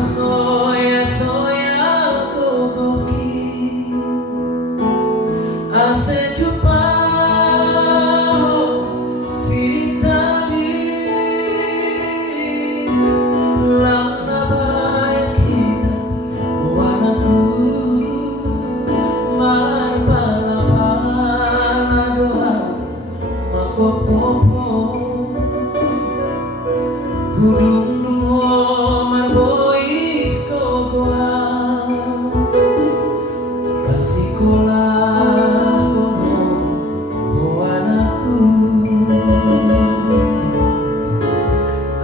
Soya-soya kokoki Asetupao sitabi Lana baik kita wanaku Marpala-pala doa makokopo Hudung-dung marbois kokoa Basikolah kono hoanaku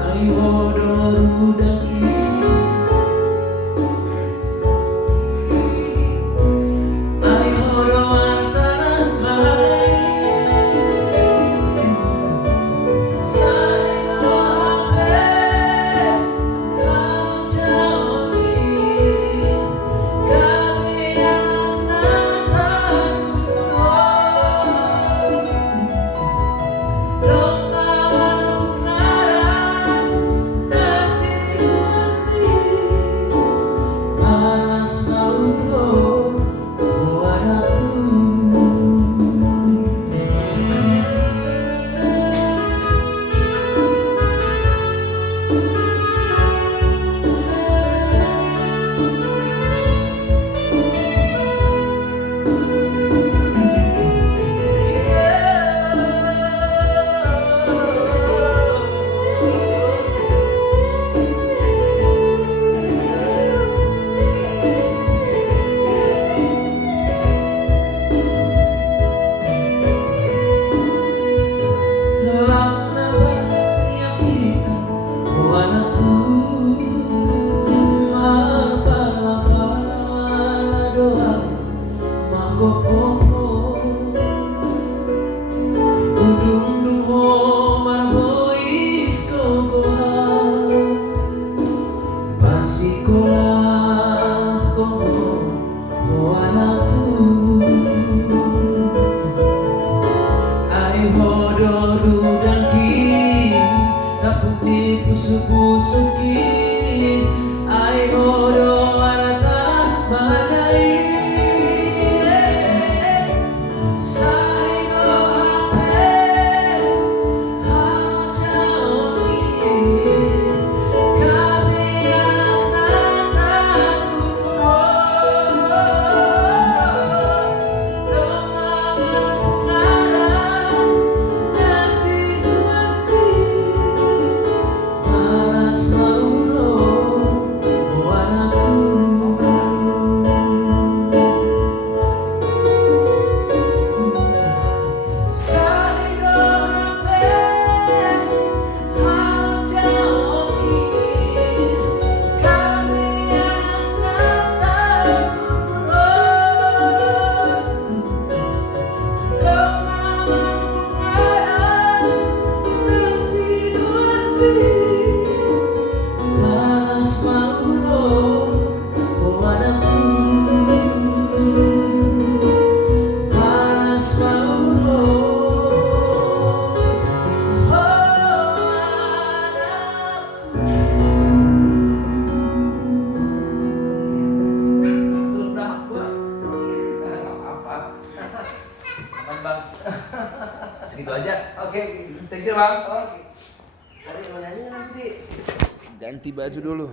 Ai hodoru daki Ai hodoan tanah balai Basikolah kono hoanaku Ai hodoru dangki Tapuni pusuk-pusuki Ai hodo arata badai Saino hape halo jaoki Segitu aja. Oke, thank you bang. Ganti baju dulu.